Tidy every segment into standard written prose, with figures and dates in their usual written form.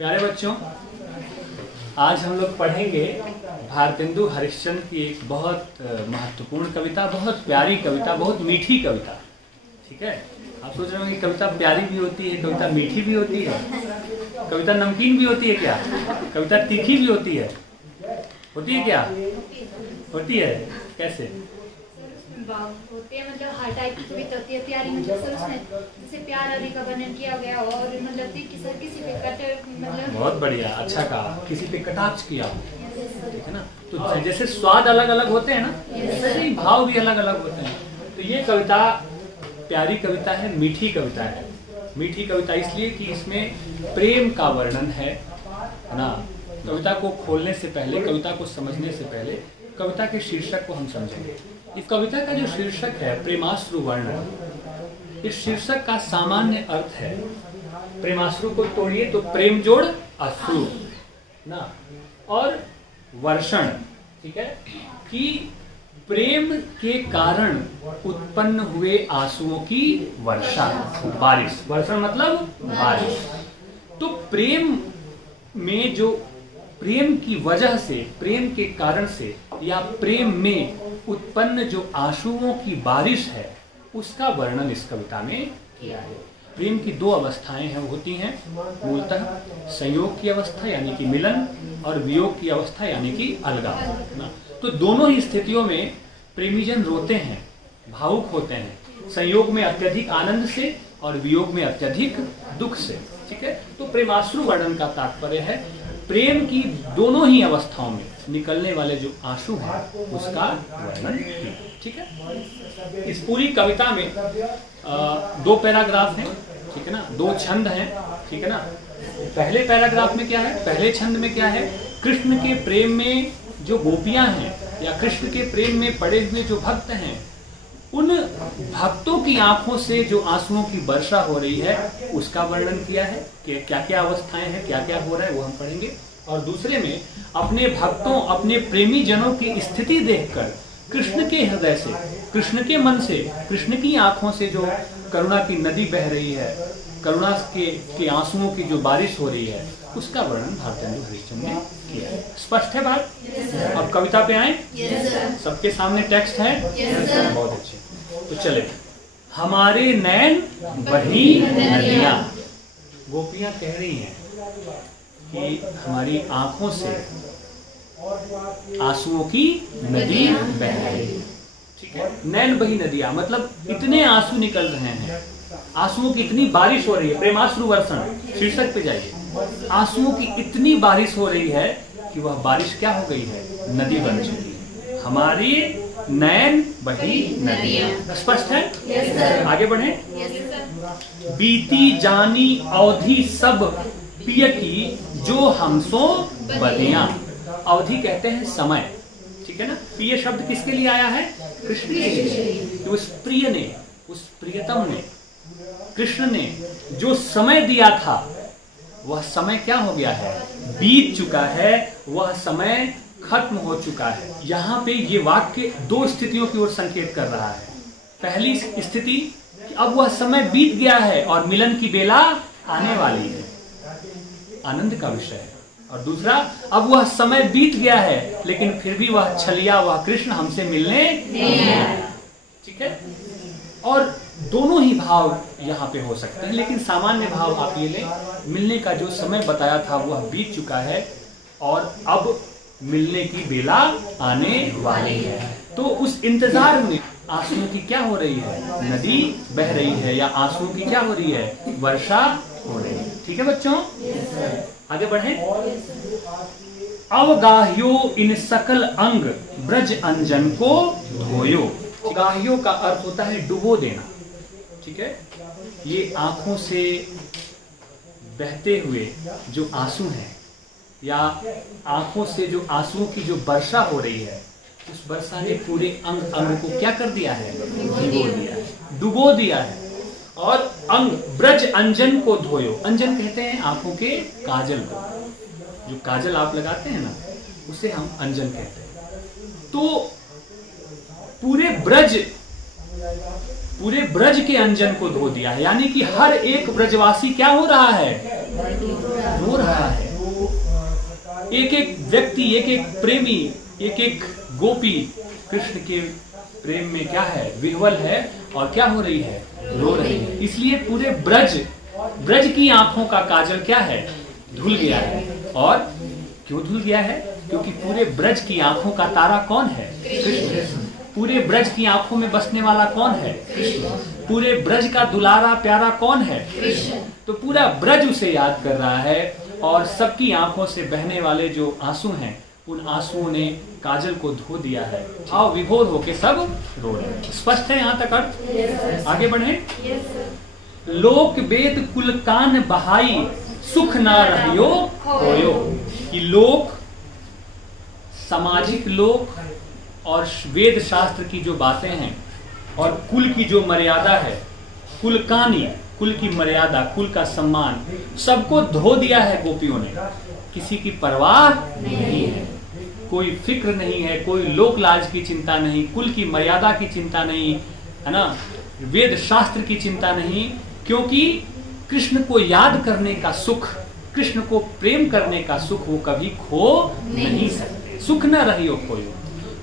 प्यारे बच्चों, आज हम लोग पढ़ेंगे भारतेंदु हरिश्चंद्र की एक बहुत महत्वपूर्ण कविता, बहुत प्यारी कविता, बहुत मीठी कविता। ठीक है, आप सोच रहे हो कि कविता प्यारी भी होती है, कविता मीठी भी होती है, कविता नमकीन भी होती है क्या? कविता तीखी भी होती है क्या? होती है। कैसे होती है? मतलब हर टाइप की कविता होती है। प्यारी मतलब सर उसमें जैसे प्यार आदि का वर्णन किया गया और मतलब किसी पे कट मतलब बहुत बढ़िया, अच्छा कहा, किसी पे कटाक्ष किया, ठीक है ना। तो जैसे स्वाद अलग अलग होते हैं ना, वैसे ही भाव भी अलग अलग होते हैं। तो ये कविता प्यारी कविता है, मीठी कविता है। मीठी कविता इसलिए कि इसमें प्रेम का वर्णन है ना। कविता को खोलने से पहले, कविता को समझने से पहले कविता के शीर्षक को हम समझेंगे। इस कविता का जो शीर्षक है प्रेमाश्रु वर्णन, इस शीर्षक का सामान्य अर्थ है प्रेमाश्रु को तोड़िए तो प्रेम जोड़ अश्रु ना, और वर्षण, ठीक है, कि प्रेम के कारण उत्पन्न हुए आंसुओं की वर्षा, बारिश। वर्षण मतलब बारिश। तो प्रेम में जो प्रेम की वजह से, प्रेम के कारण से या प्रेम में उत्पन्न जो आंसुओं की बारिश है, उसका वर्णन इस कविता में किया है। प्रेम की दो अवस्थाएं हैं, होती हैं मूलतः संयोग की अवस्था यानी कि मिलन, और वियोग की अवस्था यानी कि अलगाव। तो दोनों ही स्थितियों में प्रेमीजन रोते हैं, भावुक होते हैं, संयोग में अत्यधिक आनंद से और वियोग में अत्यधिक दुख से। ठीक है, तो प्रेमाश्रु वर्णन का तात्पर्य है प्रेम की दोनों ही अवस्थाओं में निकलने वाले जो आंसू हैं उसका वर्णन। ठीक है, इस पूरी कविता में दो पैराग्राफ हैं, ठीक है ना, दो छंद हैं, ठीक है ना। पहले पैराग्राफ में क्या है, पहले छंद में क्या है, कृष्ण के प्रेम में जो गोपियां हैं या कृष्ण के प्रेम में पड़े हुए जो भक्त हैं, उन भक्तों की आंखों से जो आंसुओं की वर्षा हो रही है उसका वर्णन किया है कि क्या क्या अवस्थाएं हैं, क्या क्या हो रहा है, वो हम पढ़ेंगे। और दूसरे में अपने भक्तों, अपने प्रेमी जनों की स्थिति देखकर कृष्ण के हृदय से, कृष्ण के मन से, कृष्ण की आंखों से जो करुणा की नदी बह रही है, करुणा के आंसुओं की जो बारिश हो रही है, उसका वर्णन भारतेंदु हरिश्चंद्र ने किया है। स्पष्ट है बात? अब कविता पे आए। सबके सामने टेक्स्ट है, बहुत अच्छे। तो चले, हमारे नैन बही नदियां, गोपियां कह रही हैं कि हमारी आंखों से आंसुओं की नदी बह रही है। ठीक है, नैन बही नदियां मतलब इतने आंसू निकल रहे हैं, आंसुओं की इतनी बारिश हो रही है। प्रेमाश्रु वर्षण शीर्षक पे जाइए। आंसुओं की इतनी बारिश हो रही है कि वह बारिश क्या हो गई है, नदी बन चुकी है। हमारी नैन बही नदियां। स्पष्ट है? आगे बढ़े। बीती जानी अवधि सब पिय की जो हमसो बदियां। अवधि कहते हैं समय, ठीक है ना। प्रिय शब्द किसके लिए आया है? कृष्ण के लिए। उस प्रिय ने, उस प्रियतम ने, कृष्ण ने जो समय दिया था वह समय क्या हो गया है, बीत चुका है, वह समय खत्म हो चुका है। यहाँ पे ये वाक्य दो स्थितियों की ओर संकेत कर रहा है। पहली स्थिति कि अब वह समय बीत गया है और मिलन की बेला आने वाली है, आनंद का विषय है। और दूसरा, अब वह समय बीत गया है लेकिन फिर भी वह छलिया, वह कृष्ण हमसे मिलने नहीं आया। ठीक है, और दोनों ही भाव यहाँ पे हो सकते हैं, लेकिन सामान्य भाव आप ये लें, मिलने का जो समय बताया था वह बीत चुका है और अब मिलने की बेला आने वाली है। तो उस इंतजार में आंसुओं की क्या हो रही है, नदी बह रही है, या आंसुओं की क्या हो रही है, वर्षा हो रही है। ठीक है बच्चों, आगे बढ़े। अवगाह्यो इन सकल अंग ब्रज अंजन को धोयो। गाह्यो का अर्थ होता है डुबो देना। ठीक है, ये आंखों से बहते हुए जो आंसू हैं या आंखों से जो आंसुओं की जो वर्षा हो रही है, उस वर्षा ने पूरे अंग अंग को क्या कर दिया है, भिगो दिया है, डुबो दिया है। और अंग ब्रज अंजन को धोयो। अंजन कहते हैं आंखों के काजल को, जो काजल आप लगाते हैं ना, उसे हम अंजन कहते हैं। तो पूरे ब्रज पूरे ब्रज के अंजन को धो दिया है। यानी कि हर एक ब्रजवासी क्या हो रहा है, रो रहा है। एक एक व्यक्ति, एक एक प्रेमी, एक एक गोपी कृष्ण के प्रेम में क्या है, विह्वल है और क्या हो रही है, रो रही है। इसलिए पूरे ब्रज की आंखों का काजल क्या है, धुल गया है। और क्यों धुल गया है, क्योंकि पूरे ब्रज की आंखों का तारा कौन है, कृष्ण। पूरे ब्रज की आंखों में बसने वाला कौन है, कृष्ण। पूरे ब्रज का दुलारा प्यारा कौन है, कृष्ण। तो पूरा ब्रज उसे याद कर रहा है और सबकी आंखों से बहने वाले जो आंसू हैं, उन आंसुओं ने काजल को धो दिया है। भाव विभोर होके सब रो रहे हैं। स्पष्ट है यहाँ तक अर्थ? आगे बढ़े। लोक वेद कुल कान बहाई सुख ना रहियो खोयो। कि लोक, सामाजिक लोक और वेद शास्त्र की जो बातें हैं और कुल की जो मर्यादा है, कुल कानी, कुल की मर्यादा, कुल का सम्मान, सबको धो दिया है गोपियों ने। किसी की परवाह नहीं है, कोई फिक्र नहीं है, कोई लोक लाज की चिंता नहीं, कुल की मर्यादा की चिंता नहीं, है ना, वेद शास्त्र की चिंता नहीं। क्योंकि कृष्ण को याद करने का सुख, कृष्ण को प्रेम करने का सुख वो कभी खो नहीं सकते। सुख न रहियो खोयो।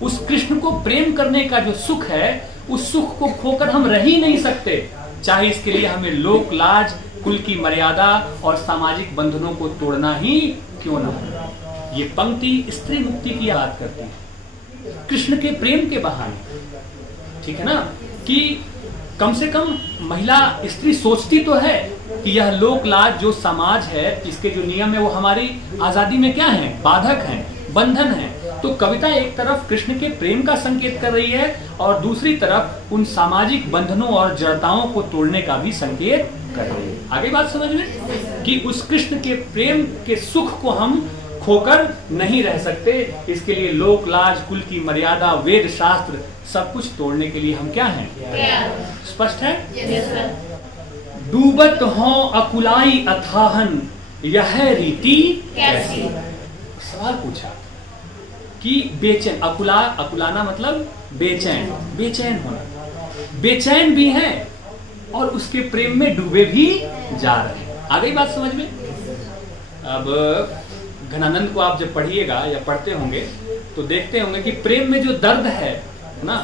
उस कृष्ण को प्रेम करने का जो सुख है, उस सुख को खोकर हम रह ही नहीं सकते, चाहे इसके लिए हमें लोक लाज, कुल की मर्यादा और सामाजिक बंधनों को तोड़ना ही क्यों ना हो। ये पंक्ति स्त्री मुक्ति की बात करती है, कृष्ण के प्रेम के बहाने। ठीक है ना, कि कम से कम महिला स्त्री सोचती तो है कि यह लोक लाज जो समाज है, इसके जो नियम है वो हमारी आजादी में क्या है, बाधक हैं, बंधन है। तो कविता एक तरफ कृष्ण के प्रेम का संकेत कर रही है और दूसरी तरफ उन सामाजिक बंधनों और जड़ताओं को तोड़ने का भी संकेत कर रही है। आगे बात समझ में, कि उस कृष्ण के प्रेम के सुख को हम खोकर नहीं रह सकते। इसके लिए लोक लाज, कुल की मर्यादा, वेद शास्त्र सब कुछ तोड़ने के लिए हम क्या हैं, स्पष्ट है। डूबत हो अकुलाई अथाहन यह रीति कैसी। सवाल पूछा कि बेचैन, अकुलाना मतलब बेचैन, बेचैन होना, बेचैन भी हैं और उसके प्रेम में डूबे भी जा रहे हैं। आ गई बात समझ में। अब घनानंद को आप जब पढ़िएगा या पढ़ते होंगे तो देखते होंगे कि प्रेम में जो दर्द है ना,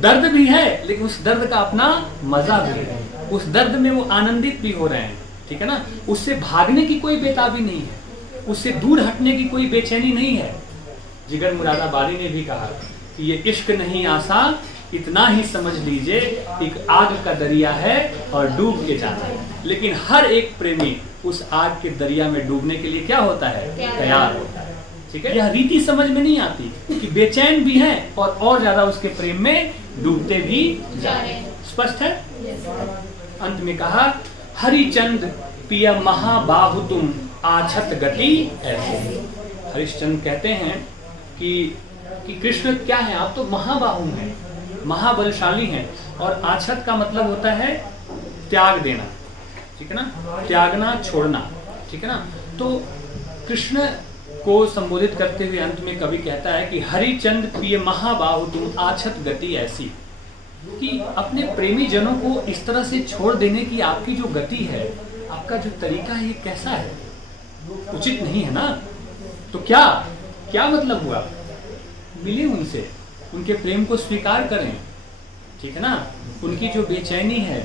दर्द भी है लेकिन उस दर्द का अपना मजा भी है, उस दर्द में वो आनंदित भी हो रहे हैं। ठीक है ना, उससे भागने की कोई बेताबी नहीं है, उससे दूर हटने की कोई बेचैनी नहीं है। जिगर मुरादाबादी ने भी कहा कि ये इश्क नहीं आसा, इतना ही समझ लीजिए एक आग का दरिया है और डूब के जाना है। लेकिन हर एक प्रेमी उस आग के दरिया में डूबने के लिए क्या होता है, तैयार होता है। ठीक है, यह रीति समझ में नहीं आती कि बेचैन भी हैं और ज्यादा उसके प्रेम में डूबते भी जा रहे हैं। स्पष्ट है। अंत में कहा हरिचंद पिया महाबाहु तुम आछत गति ऐसे। हरिश्चंद्र कहते हैं कि कृष्ण क्या है, आप तो महाबाहु हैं, महाबलशाली हैं। और आछत का मतलब होता है त्याग देना। ठीक है ना, त्यागना, छोड़ना। ठीक है ना, तो कृष्ण को संबोधित करते हुए अंत में कवि कहता है कि हरिचंद प्रिय महाबाहु तुम आछत गति ऐसी। कि अपने प्रेमी जनों को इस तरह से छोड़ देने की आपकी जो गति है, आपका जो तरीका है, ये कैसा है, उचित नहीं है ना। तो क्या मतलब हुआ, मिले उनसे, उनके प्रेम को स्वीकार करें। ठीक है ना, उनकी जो बेचैनी है,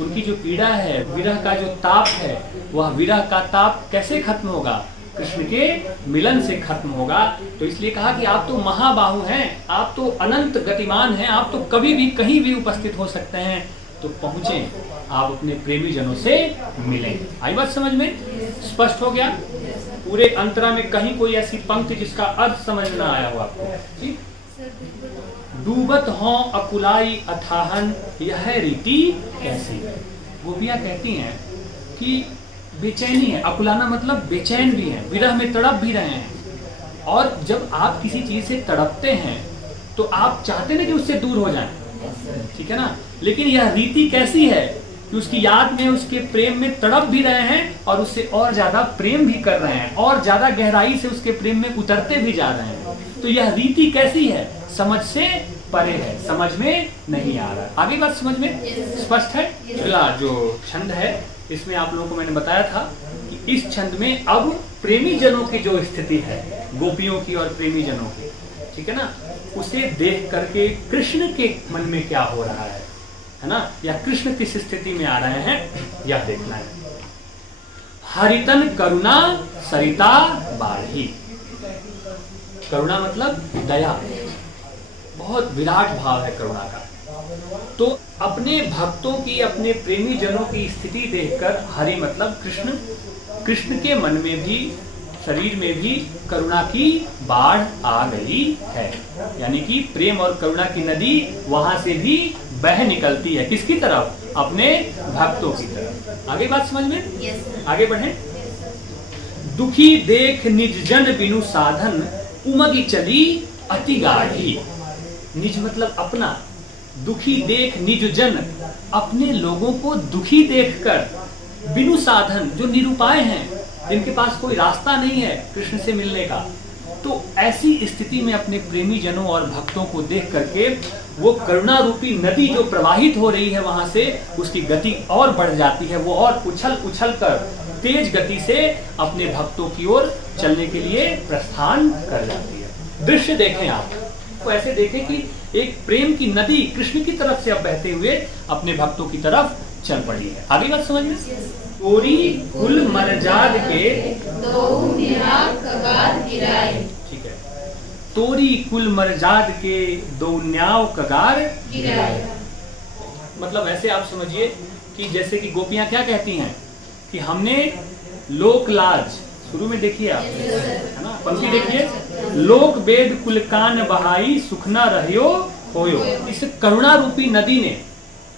उनकी जो पीड़ा है, विरह का जो ताप है, वह विरह का ताप कैसे खत्म होगा, कृष्ण के मिलन से खत्म होगा। तो इसलिए कहा कि आप तो महाबाहु हैं, आप तो अनंत गतिमान हैं, आप तो कभी भी कहीं भी उपस्थित हो सकते हैं। तो पहुंचे, आप अपने प्रेमी जनों से मिलें। आई बात समझ में, स्पष्ट हो गया। पूरे अंतरा में कहीं कोई ऐसी पंक्ति जिसका अर्थ समझ ना आया हो आपको। ठीक, डूबत हो अकुलाई अथाहन यह रीति कैसी। गोपियां कहती हैं कि बेचैनी है, अकुलाना मतलब बेचैन भी है, विरह में तड़प भी रहे हैं। और जब आप किसी चीज से तड़पते हैं तो आप चाहते ना कि उससे दूर हो जाएं। ठीक है ना, लेकिन यह रीति कैसी है कि उसकी याद में, उसके प्रेम में तड़प भी रहे हैं और उससे और ज्यादा प्रेम भी कर रहे हैं और ज्यादा गहराई से उसके प्रेम में उतरते भी जा रहे हैं। तो यह रीति कैसी है, समझ से परे है, समझ में नहीं आ रहा। आगे बात समझ में स्पष्ट है। अगला जो छंद है इसमें आप लोगों को मैंने बताया था कि इस छंद में अब प्रेमी जनों की जो स्थिति है, गोपियों की और प्रेमी जनों की, ठीक है ना, उसे देख करके कृष्ण के मन में क्या हो रहा है ना, या कृष्ण किस स्थिति में आ रहे हैं यह देखना है। हरितन करुणा सरिता बाढ़ी। करुणा मतलब दया, बहुत विराट भाव है करुणा का। तो अपने भक्तों की, अपने प्रेमी जनों की स्थिति देखकर हरि मतलब कृष्ण, कृष्ण के मन में भी, शरीर में भी करुणा की बाढ़ आ गई है। यानी कि प्रेम और करुणा की नदी वहां से भी बह निकलती है। किसकी तरफ? अपने भक्तों की तरफ। आगे बात समझ में? आगे बढ़े। दुखी देख निज जन बिनु साधन, उमगी चली अति गाढ़ी। निज मतलब अपना, दुखी देख निज जन, अपने लोगों को दुखी देखकर, बिनु साधन जो निरुपाय हैं, जिनके पास कोई रास्ता नहीं है कृष्ण से मिलने का, तो ऐसी स्थिति में अपने प्रेमी जनों और भक्तों को देख करके वो करुणा रूपी नदी जो प्रवाहित हो रही है वहां से, उसकी गति और बढ़ जाती है। वो और उछल उछल कर तेज गति से अपने भक्तों की ओर चलने के लिए प्रस्थान कर जाती है। दृश्य देखें आप, तो ऐसे देखें कि एक प्रेम की नदी कृष्ण की तरफ से अब बहते हुए अपने भक्तों की तरफ चल पड़ी है। आगे बात समझ में? तोरी कुल मरजाद के ठीक है, तोरी कुल मरजाद के दौन्याव कगार गिराए। मतलब ऐसे आप समझिए कि जैसे कि गोपियां क्या कहती हैं कि हमने लोक लाज, शुरू में देखिए आप, है ना, पंक्ति देखिए, लोक वेद कुलकान बहाई सुखना रहियो होयो। इस करुणा रूपी नदी ने,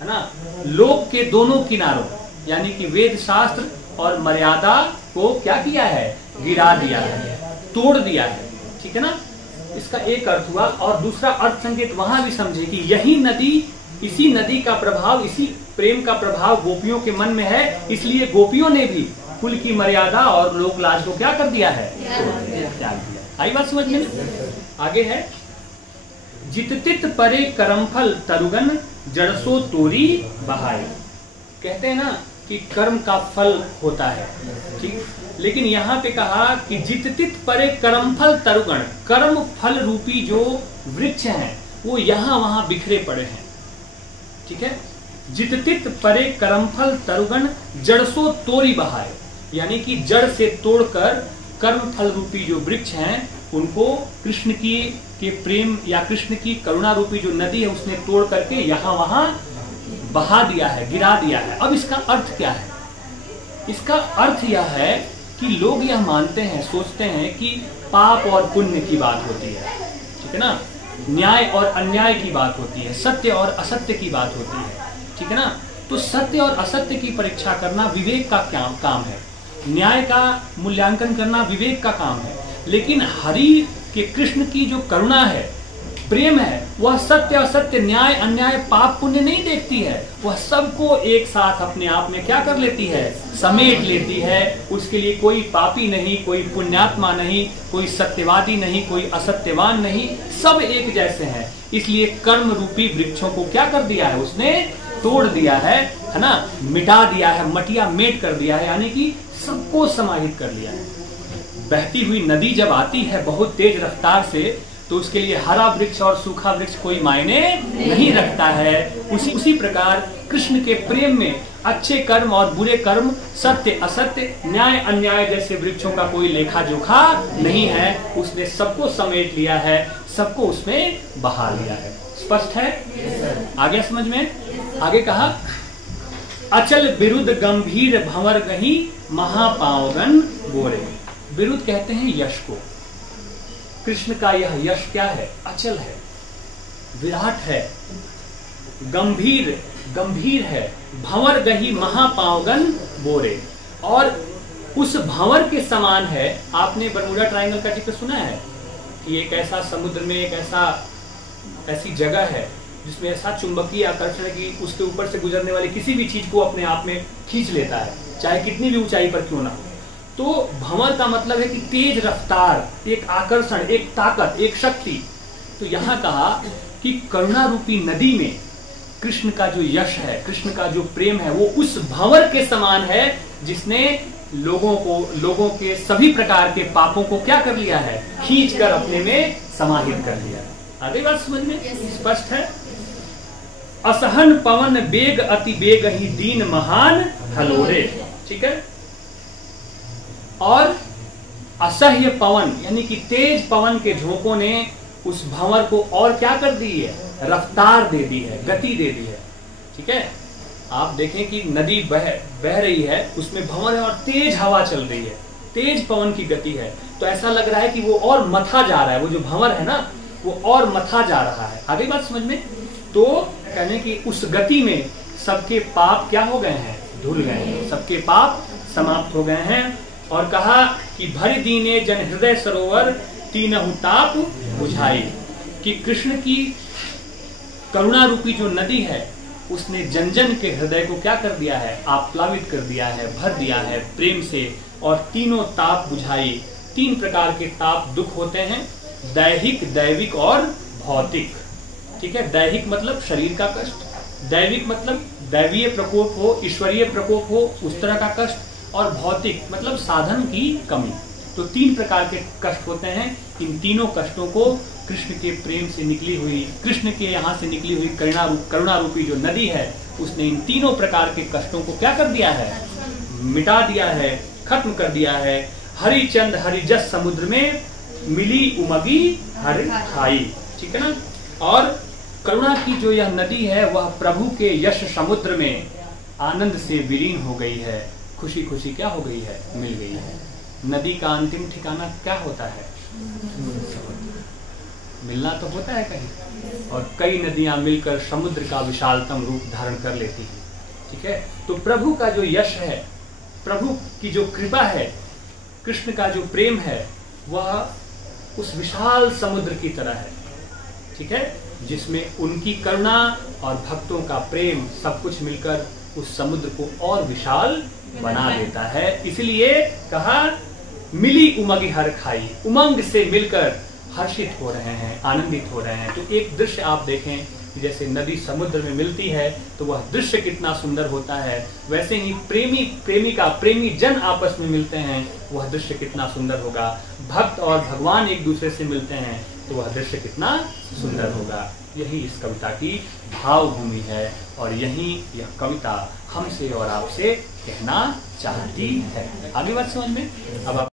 है ना, लोक के दोनों किनारों यानी कि वेद शास्त्र और मर्यादा को क्या किया है? गिरा दिया है, तोड़ दिया है। ठीक है ना, इसका एक अर्थ हुआ। और दूसरा अर्थ संकेत वहां भी समझे कि यही नदी, इसी नदी का प्रभाव, इसी प्रेम का प्रभाव गोपियों के मन में है, इसलिए गोपियों ने भी कुल की मर्यादा और लोक लाज को क्या कर दिया है? त्याग दिया। आई बात समझ में? आगे है, जिततित परे करमफल तरुगन जड़सो तोरी बहाई। कहते हैं ना कि कर्म का फल होता है, ठीक, लेकिन यहाँ पे कहा कि जिततित परे कर्मफल तरुगण, कर्म फल रूपी जो वृक्ष हैं वो यहाँ वहां बिखरे पड़े हैं। ठीक है, जिततित परे कर्मफल तरुगण जड़सो तोरी बहाए, यानी कि जड़ से तोड़कर कर्म फल रूपी जो वृक्ष हैं उनको कृष्ण की के प्रेम या कृष्ण की करुणा रूपी जो नदी है उसने तोड़ करके यहाँ वहां बहा दिया है, गिरा दिया है। अब इसका अर्थ क्या है? इसका अर्थ यह है कि लोग यह मानते हैं, सोचते हैं कि पाप और पुण्य की बात होती है, ठीक है ना, न्याय और अन्याय की बात होती है, सत्य और असत्य की बात होती है, ठीक है ना। तो सत्य और असत्य की परीक्षा करना विवेक का काम है, न्याय का मूल्यांकन करना विवेक का काम है। लेकिन हरि के कृष्ण की जो करुणा है, प्रेम है, वह सत्य असत्य, न्याय अन्याय, पाप पुण्य नहीं देखती है, वह सबको एक साथ अपने आप में क्या कर लेती है? समेट लेती है। उसके लिए कोई पापी नहीं, कोई पुण्यात्मा नहीं, कोई सत्यवादी नहीं, कोई असत्यवान नहीं, सब एक जैसे हैं। इसलिए कर्म रूपी वृक्षों को क्या कर दिया है? उसने तोड़ दिया है ना, मिटा दिया है, मटिया मेट कर दिया है, यानी कि सबको समाहित कर लिया है। बहती हुई नदी जब आती है बहुत तेज रफ्तार से, तो उसके लिए हरा वृक्ष और सूखा वृक्ष कोई मायने नहीं रखता है। उसी प्रकार कृष्ण के प्रेम में अच्छे कर्म और बुरे कर्म, सत्य असत्य, न्याय अन्याय जैसे वृक्षों का कोई लेखा जोखा नहीं है। उसने सबको समेट लिया है, सबको उसमें बहा लिया है। स्पष्ट है? आगे समझ में? आगे कहा, अचल विरुद्ध गंभीर भंवर गही महापावगन बोरे। विरुद्ध कहते हैं यश को। कृष्ण का यह यश क्या है? अचल है, विराट है, गंभीर है, भंवर गही महापावगन बोरे, और उस भंवर के समान है। आपने बरमूडा ट्रायंगल का जिक्र सुना है कि एक ऐसा समुद्र में एक ऐसी जगह है जिसमें ऐसा चुंबकीय आकर्षण है कि उसके ऊपर से गुजरने वाली किसी भी चीज को अपने आप में खींच लेता है, चाहे कितनी भी ऊंचाई पर क्यों ना हो। तो भंवर का मतलब है कि तेज रफ्तार, एक आकर्षण, एक ताकत, एक शक्ति। तो यहाँ कहा कि करुणा रूपी नदी में कृष्ण का जो यश है, कृष्ण का जो प्रेम है, वो उस भंवर के समान है जिसने लोगों के सभी प्रकार के पापों को क्या कर लिया है, खींच कर अपने में समाहित कर लिया। आगे बात समझ में स्पष्ट है। असहन पवन बेग अति बेग ही दीन महान हलोरे, ठीक है। और असह्य पवन यानी कि तेज पवन के झोंकों ने उस भंवर को और क्या कर दी है, रफ्तार दे दी है, गति दे दी है, ठीक है। आप देखें कि नदी बह रही है, उसमें भंवर है और तेज हवा चल रही है, तेज पवन की गति है, तो ऐसा लग रहा है कि वो और मथा जा रहा है, वो जो भंवर है ना वो और मथा जा रहा है। आगे बात समझ में। तो कहने की उस गति में सबके पाप क्या हो गए हैं, धुल गए हैं, सबके पाप समाप्त हो गए हैं। और कहा कि भरि दीने जन हृदय सरोवर तीनहु ताप बुझाई, कि कृष्ण की करुणा रूपी जो नदी है उसने जन जन के हृदय को क्या कर दिया है, आप्लावित कर दिया है, भर दिया है प्रेम से, और तीनों ताप बुझाई। तीन प्रकार के ताप दुख होते हैं, दैहिक, दैविक और भौतिक, ठीक है। दैहिक मतलब शरीर का कष्ट, दैविक मतलब दैवीय प्रकोप हो, ईश्वरीय प्रकोप हो, उस तरह का कष्ट, और भौतिक मतलब साधन की कमी। तो तीन प्रकार के कष्ट होते हैं। इन तीनों कष्टों को कृष्ण के प्रेम से निकली हुई, कृष्ण के यहाँ से निकली हुई करुणा रूपी जो नदी है उसने इन तीनों प्रकार के कष्टों को क्या कर दिया है, मिटा दिया है, खत्म कर दिया है। हरिचंद हरिजस समुद्र में मिली उमगी हर खाई, ठीक है ना। और करुणा की जो यह नदी है वह प्रभु के यश समुद्र में आनंद से विलीन हो गई है, खुशी खुशी क्या हो गई है, मिल गई है। नदी का अंतिम ठिकाना क्या होता है, मिलना तो होता है कहीं, और कई नदियां मिलकर समुद्र का विशालतम रूप धारण कर लेती हैं, ठीक है। तो प्रभु का जो यश है, प्रभु की जो कृपा है, कृष्ण का जो प्रेम है, वह उस विशाल समुद्र की तरह है, ठीक है, जिसमें उनकी करुणा और भक्तों का प्रेम सब कुछ मिलकर उस समुद्र को और विशाल बना देता है। इसलिए कहा मिली उमगी हर खाई, उमंग से मिलकर हर्षित हो रहे हैं, आनंदित हो रहे हैं। तो एक दृश्य आप देखें कि जैसे नदी समुद्र में मिलती है तो वह दृश्य कितना सुंदर होता है, वैसे ही प्रेमी प्रेमिका, प्रेमी जन आपस में मिलते हैं, वह दृश्य कितना सुंदर होगा। भक्त और भगवान एक दूसरे से मिलते हैं तो वह दृश्य कितना सुंदर होगा। यही इस कविता की भावभूमि है, और यही यह कविता हमसे और आपसे कहना चाहती है। आगे बात समझ में। अब